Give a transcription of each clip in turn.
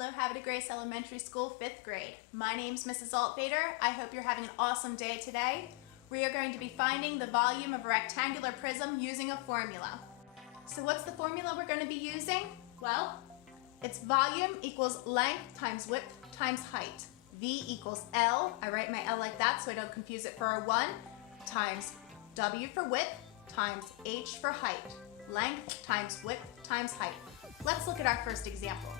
Hello, Havre de Grace Elementary School, 5th grade. My name's Mrs. Altvater. I hope you're having an awesome day today. We are going to be finding the volume of a rectangular prism using a formula. So what's the formula we're going to be using? Well, it's volume equals length times width times height. V equals L, I write my L like that so I don't confuse it for a 1, times W for width times H for height. Length times width times height. Let's look at our first example.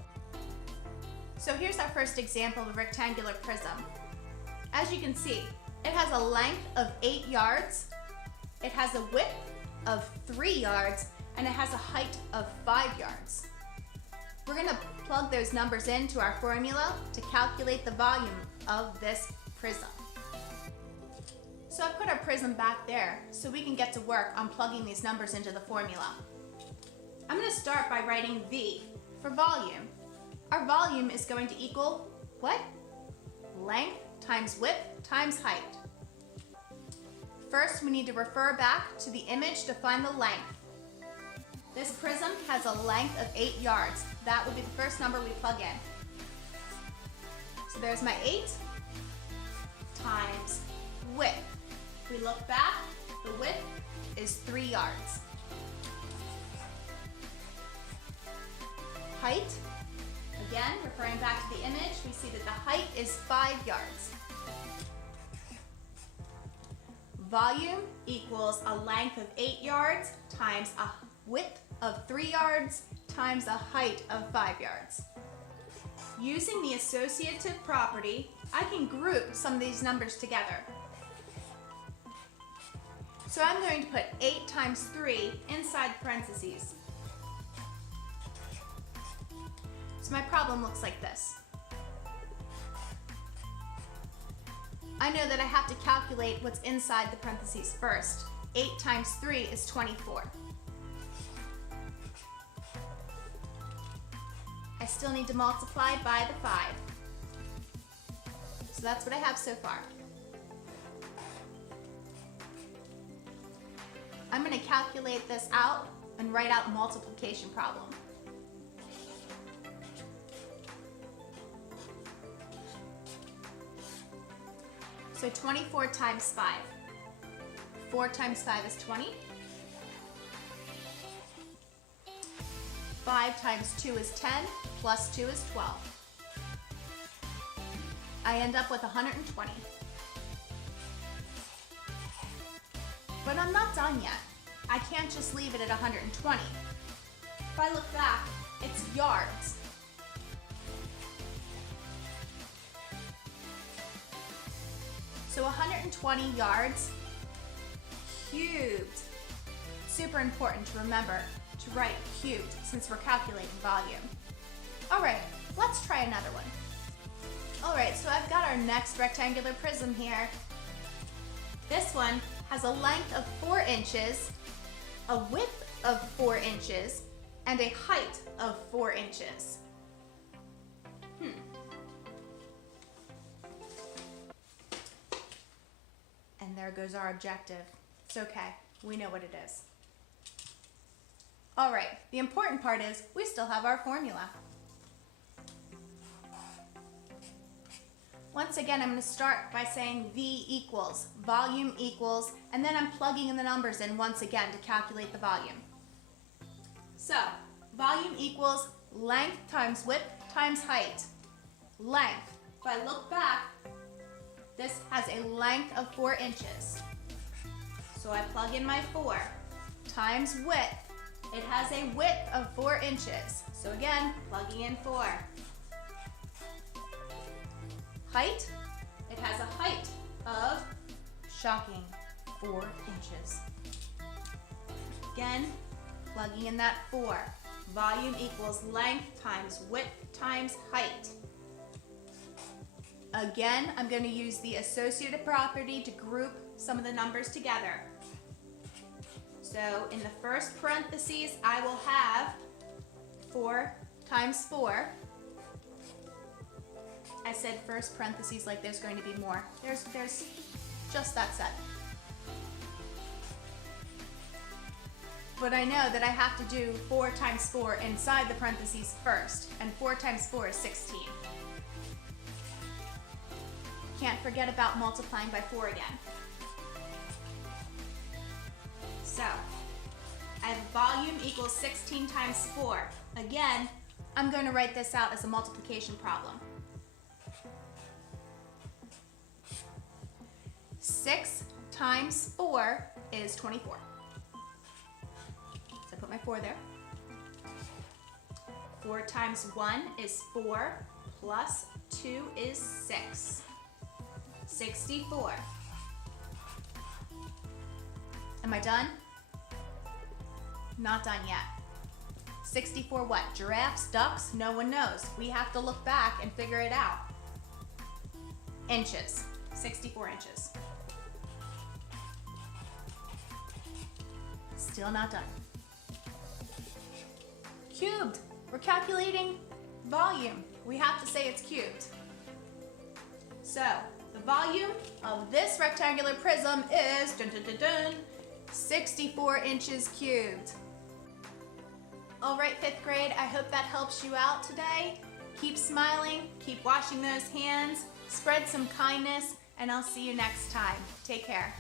So here's our first example of a rectangular prism. As you can see, it has a length of 8 yards, it has a width of 3 yards, and it has a height of 5 yards. We're going to plug those numbers into our formula to calculate the volume of this prism. So I've put our prism back there so we can get to work on plugging these numbers into the formula. I'm going to start by writing V for volume. Our volume is going to equal what? Length times width times height. First, we need to refer back to the image to find the length. This prism has a length of 8 yards. That would be the first number we plug in. So there's my 8 times width. If we look back, the width is 3 yards. Height, again, referring back to the image, we see that the height is 5 yards. Volume equals a length of 8 yards times a width of 3 yards times a height of 5 yards. Using the associative property, I can group some of these numbers together. So I'm going to put 8 times 3 inside parentheses. So my problem looks like this. I know that I have to calculate what's inside the parentheses first. 8 times 3 is 24. I still need to multiply by the 5. So that's what I have so far. I'm going to calculate this out and write out a multiplication problem. So 24 times 5. 4 times 5 is 20. 5 times 2 is 10, plus 2 is 12. I end up with 120. But I'm not done yet. I can't just leave it at 120. If I look back, it's yards. So 120 yards cubed. Super important to remember to write cubed since we're calculating volume. All right, let's try another one. All right, so I've got our next rectangular prism here. This one has a length of 4 inches, a width of 4 inches, and a height of 4 inches. And there goes our objective. It's okay, we know what it is. All right, the important part is we still have our formula. Once again, I'm going to start by saying V equals, volume equals, and then I'm plugging in the numbers in once again to calculate the volume. So, volume equals length times width times height. Length, if I look back, this has a length of 4 inches. So I plug in my 4 times width. It has a width of 4 inches. So again, plugging in 4. Height, it has a height of, shocking, 4 inches. Again, plugging in that 4. Volume equals length times width times height. Again, I'm going to use the associative property to group some of the numbers together. So in the first parentheses, I will have 4 times 4. I said first parentheses like there's going to be more. There's just that set. but I know that I have to do 4 times 4 inside the parentheses first, and 4 times 4 is 16. Can't forget about multiplying by 4 again. So, I have volume equals 16 times 4. Again, I'm going to write this out as a multiplication problem. 6 times 4 is 24. So I put my 4 there. 4 times 1 is 4, plus 2 is 6. 64. Am I done? Not done yet. 64 what? Giraffes, ducks? No one knows. We have to look back and figure it out. Inches. 64 inches. Still not done. Cubed. We're calculating volume. We have to say it's cubed. So, the volume of this rectangular prism is 64 inches cubed. All right, 5th grade, I hope that helps you out today. Keep smiling, keep washing those hands, spread some kindness, and I'll see you next time. Take care.